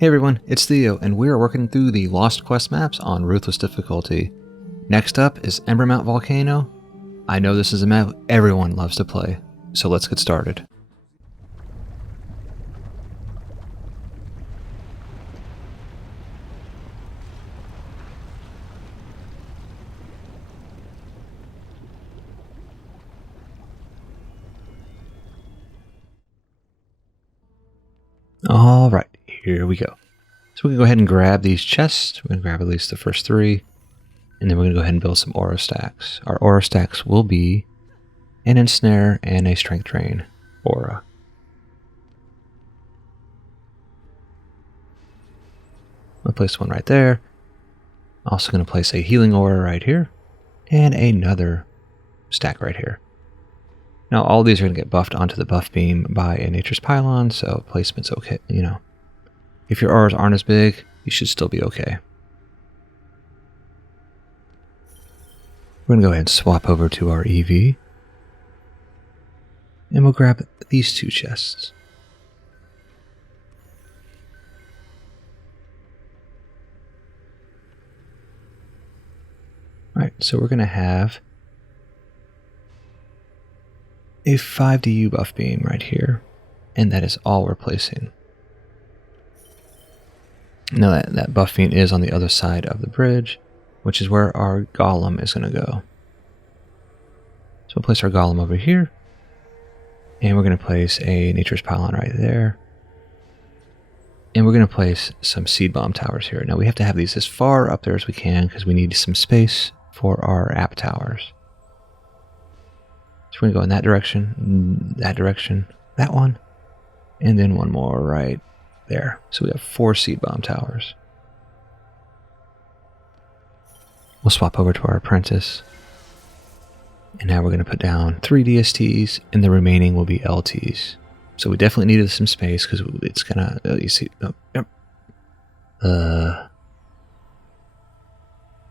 Hey everyone, it's Theo, and we are working through the Lost Quest maps on Ruthless difficulty. Next up is Embermount Volcano. I know this is a map everyone loves to play, so let's get started. Alright, here we go. So we can go ahead and grab these chests. We're going to grab at least the first 3. And then we're going to go ahead and build some aura stacks. Our aura stacks will be an ensnare and a strength drain aura. I'll place one right there. Also going to place a healing aura right here. And another stack right here. Now all these are going to get buffed onto the buff beam by a Nature's Pylon, so placement's okay, you know. If your auras aren't as big, you should still be okay. We're going to go ahead and swap over to our EV. And we'll grab these 2 chests. Alright, so we're going to have a 5DU buff beam right here. And that is all we're placing. Now that buff beam is on the other side of the bridge, which is where our golem is going to go. So we'll place our golem over here. And we're going to place a Nature's Pylon right there. And we're going to place some seed bomb towers here. Now we have to have these as far up there as we can because we need some space for our app towers. So we're going to go in that direction, that one, and then one more right there. So we have 4 seed bomb towers. We'll swap over to our apprentice. And now we're going to put down 3 DSTs, and the remaining will be LTs. So we definitely needed some space because it's going to, you see, oh, yep. Alright,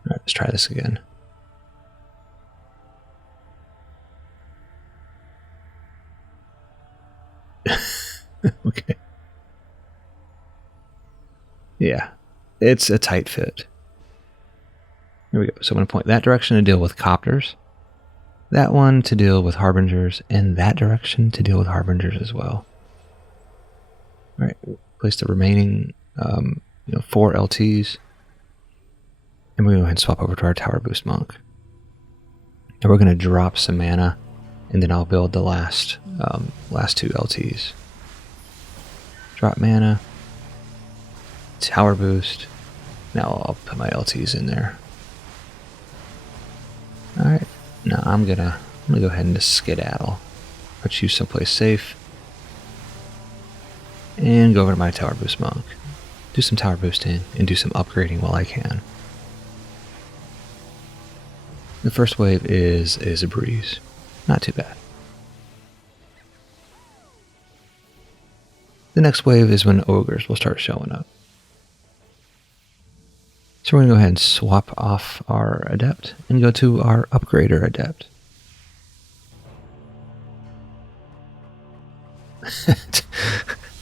let's try this again. Okay. Yeah, it's a tight fit. Here we go. So I'm going to point that direction to deal with copters, that one to deal with harbingers, and that direction to deal with harbingers as well. All right, place the remaining 4 LTs, and we're going to go ahead and swap over to our tower boost monk. And we're going to drop some mana, and then I'll build the last 2 LTs. Drop mana, tower boost. Now I'll put my LTs in there. Alright, now I'm gonna go ahead and just skedaddle. Put you someplace safe. And go over to my tower boost monk. Do some tower boosting and do some upgrading while I can. The first wave is a breeze. Not too bad. The next wave is when ogres will start showing up. So we're going to go ahead and swap off our adept and go to our upgrader adept.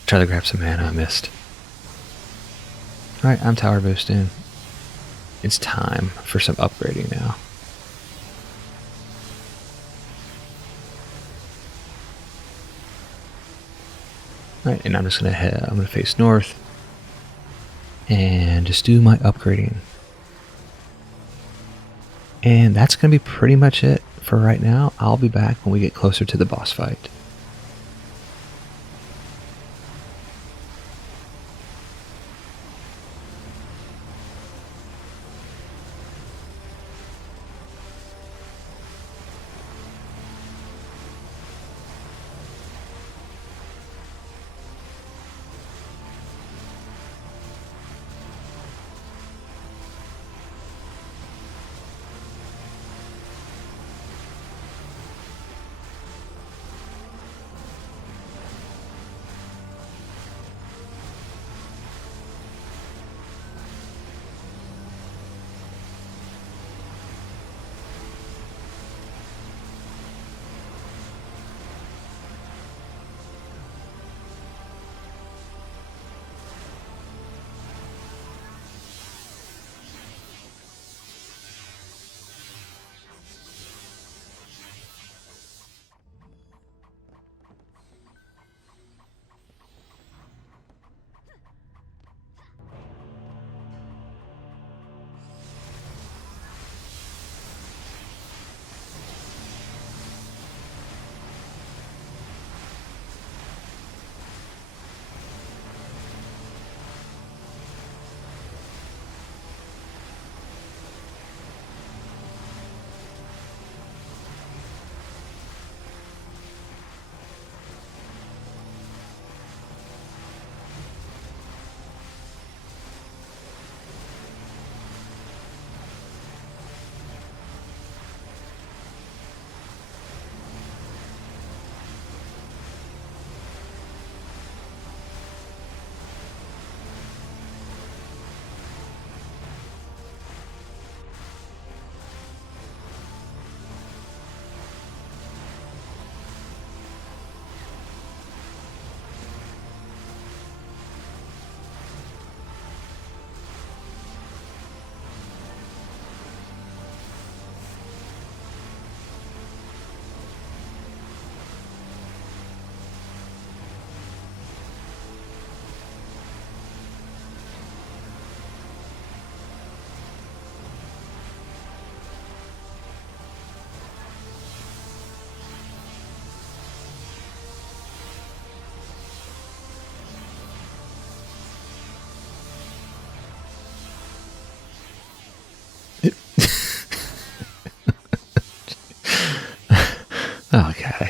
Try to grab some mana, I missed. Alright, I'm tower boosting. It's time for some upgrading now. Alright, and I'm just going to face north and just do my upgrading. And that's going to be pretty much it for right now. I'll be back when we get closer to the boss fight.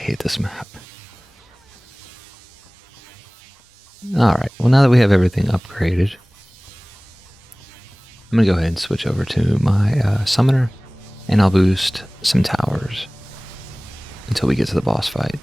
hate this map. Alright, well now that we have everything upgraded, I'm going to go ahead and switch over to my summoner, and I'll boost some towers until we get to the boss fight.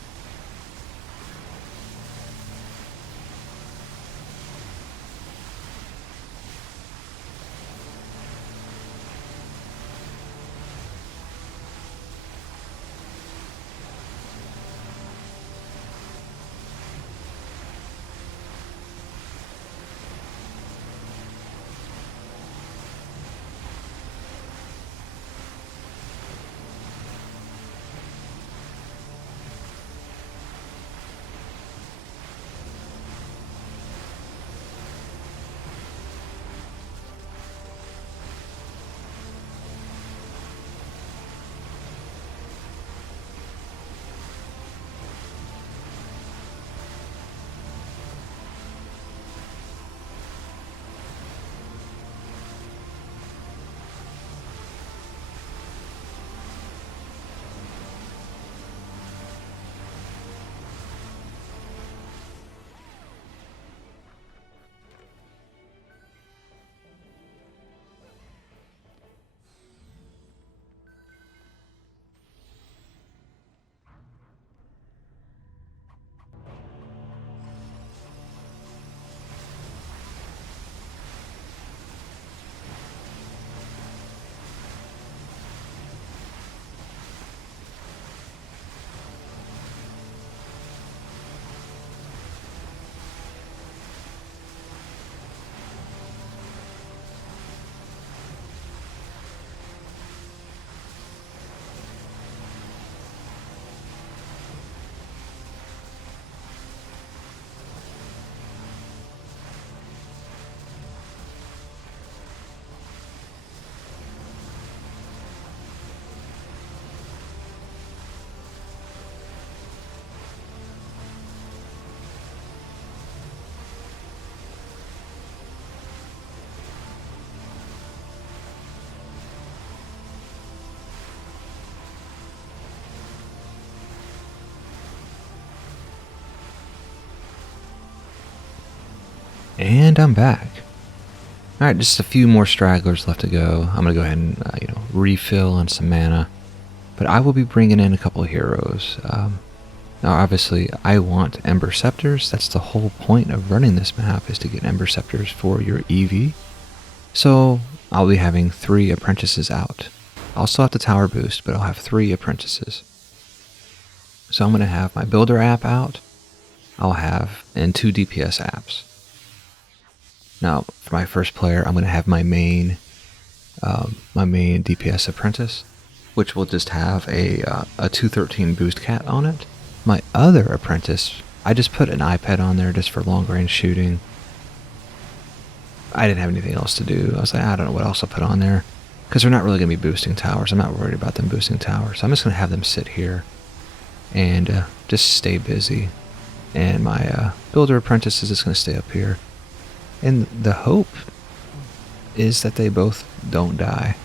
And I'm back. Alright, just a few more stragglers left to go. I'm going to go ahead and refill on some mana. But I will be bringing in a couple of heroes. Now obviously I want Ember Scepters. That's the whole point of running this map, is to get Ember Scepters for your EV. So I'll be having 3 apprentices out. I'll still have the tower boost, but I'll have 3 apprentices. So I'm going to have my builder app out. I'll have, and 2 DPS apps. Now, for my first player, I'm going to have my main DPS apprentice, which will just have a 213 boost cat on it. My other apprentice, I just put an iPad on there just for long range shooting. I didn't have anything else to do. I was like, I don't know what else I'll put on there, because they're not really going to be boosting towers. I'm not worried about them boosting towers. So I'm just going to have them sit here and just stay busy. And my builder apprentice is just going to stay up here. And the hope is that they both don't die.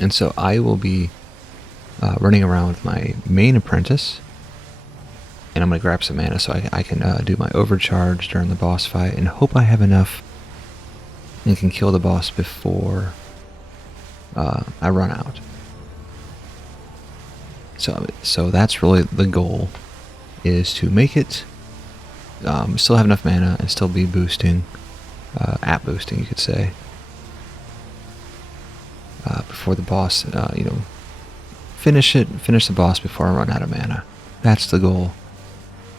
And so I will be running around with my main apprentice. And I'm going to grab some mana so I can do my overcharge during the boss fight. And hope I have enough and can kill the boss before I run out. So that's really the goal, is to make it still have enough mana and still be boosting, app boosting you could say, before the boss, finish the boss before I run out of mana. That's the goal.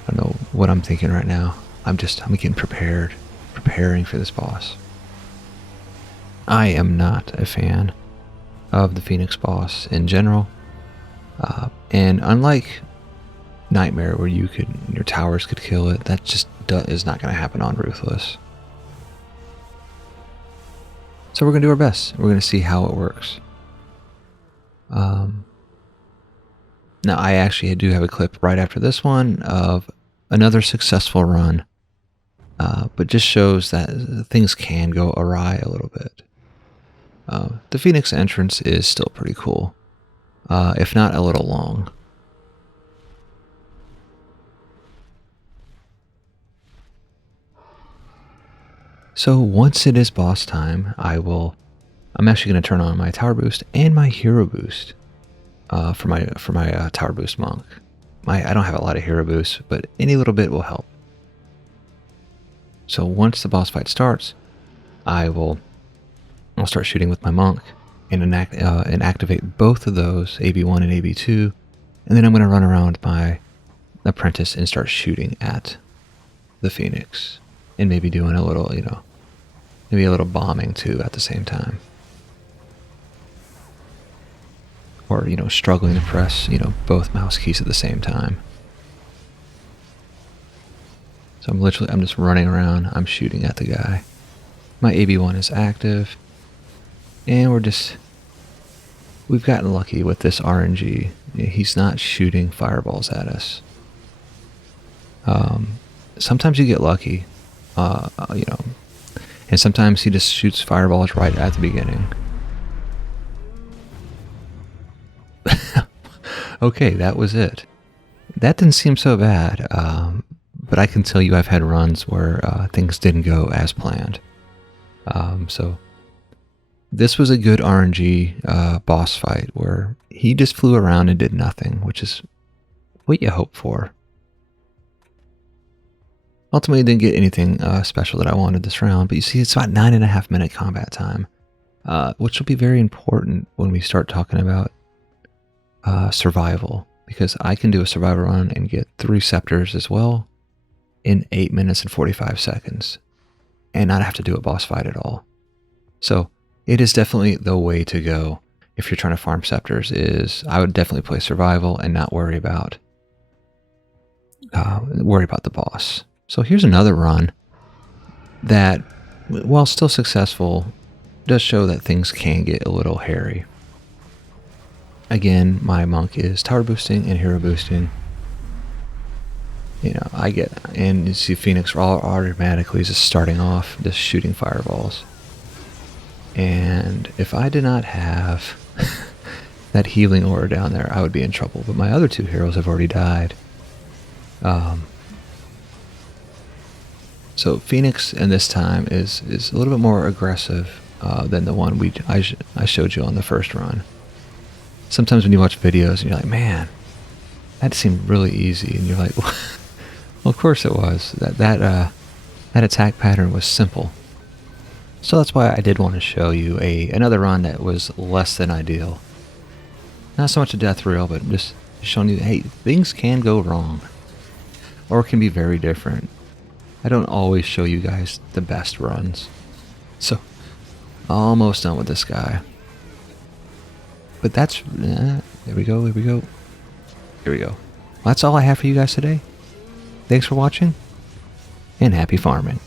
I don't know what I'm thinking right now. I'm getting preparing for this boss. I am not a fan of the Phoenix boss in general, and unlike Nightmare, where your towers could kill it, that just is not going to happen on Ruthless. So we're going to do our best. We're going to see how it works. Now I actually do have a clip right after this one of another successful run, but just shows that things can go awry a little bit. The Phoenix entrance is still pretty cool, if not a little long. So once it is boss time, I'm actually going to turn on my tower boost and my hero boost for my tower boost monk. I don't have a lot of hero boosts, but any little bit will help. So once the boss fight starts, I'll start shooting with my monk and activate both of those, AB1 and AB2, and then I'm going to run around my apprentice and start shooting at the Phoenix, and maybe doing a little, maybe a little bombing too at the same time. Or, struggling to press, both mouse keys at the same time. So I'm just running around, I'm shooting at the guy. My AB1 is active, and we've gotten lucky with this RNG. He's not shooting fireballs at us. Sometimes you get lucky, and sometimes he just shoots fireballs right at the beginning. Okay, that was it. That didn't seem so bad, but I can tell you I've had runs where things didn't go as planned. So this was a good RNG boss fight where he just flew around and did nothing, which is what you hope for. Ultimately, didn't get anything special that I wanted this round, but you see it's about 9.5 minute combat time, which will be very important when we start talking about survival, because I can do a survival run and get 3 scepters as well in 8 minutes and 45 seconds and not have to do a boss fight at all. So it is definitely the way to go if you're trying to farm scepters. I would definitely play survival and not worry about the boss. So here's another run that, while still successful, does show that things can get a little hairy. Again, my monk is tower boosting and hero boosting. And you see Phoenix automatically just starting off, just shooting fireballs. And if I did not have that healing aura down there, I would be in trouble. But my other 2 heroes have already died. So Phoenix in this time is a little bit more aggressive than the one I showed you on the first run. Sometimes when you watch videos and you're like, man, that seemed really easy, and you're like, well, of course it was. That attack pattern was simple. So that's why I did want to show you another run that was less than ideal. Not so much a death reel, but just showing you, hey, things can go wrong, or can be very different. I don't always show you guys the best runs. So, almost done with this guy. But that's, there we go. Here we go. Well, that's all I have for you guys today. Thanks for watching, and happy farming.